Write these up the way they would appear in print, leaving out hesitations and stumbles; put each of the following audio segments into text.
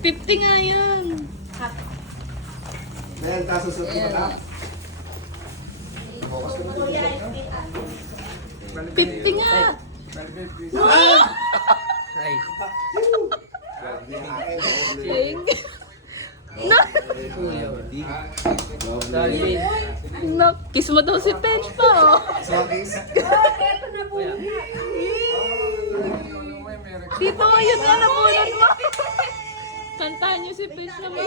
50 nga yan. Ayan, kasusot ko na. 50 nga. Ay. Ching. No. Dali. No. Kiss mo daw si Pech pa, oh. Swakis. Dito mo, yun nga nabunod mo. Kantahan niyo si Pech naman.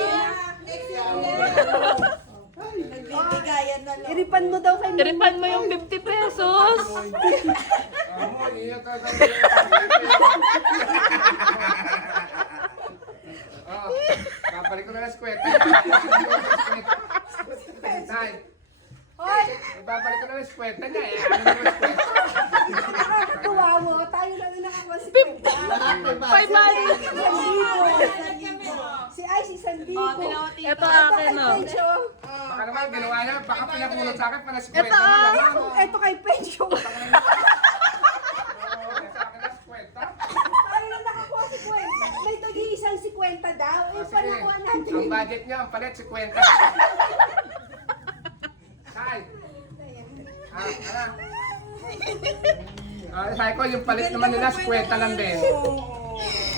Nagbibigayan na lang. Iripan mo daw kay Tiripan mo yung 50 pesos. Babalik ko na lang skweta. Nay, Hoy! ibabalik ko na lang skweta niya eh. Ano naman skweta? Nakakatuwa mo. Tayo lang yung nakakonsikwenta. 500. Si Ice, isang libo. Ito akin, no. Pencho. Baka naman ginawa niya, baka pinapulot sa akin para skweta Ito, na lang. Ito kay Pencho. Sa akin na skweta. Tayo lang nakakuha si Kwenta. May tag-iisang si Kwenta daw. Eh, Sige, panakuha natin. ang budget niya, ang palit, 50. Tay. Sabi ko, yung palit naman nila, 50 lang din.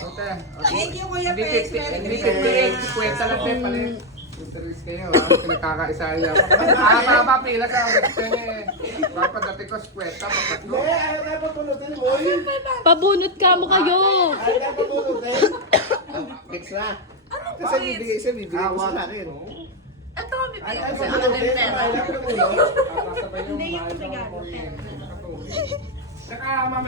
Okay. Thank you, Kuya Hindi Pes. 50, hindi 58, 50 lang din palit. Interest kayo ha, pinagkakaisa niya. Pila ka, gusto niya eh. Papadating ko, 50, papatlo. Ayaw tayo papunutin mo. Pabunot ka mo kayo. Ayaw tayo papunutin. Fix na. Kasi bibigay siya, bibigay ko sa akin. Ito, Ay, bibigyan ko sa papunutin. akin pera. Ayaw ko ng ulo. Hindi yung regalo. Saka mamaya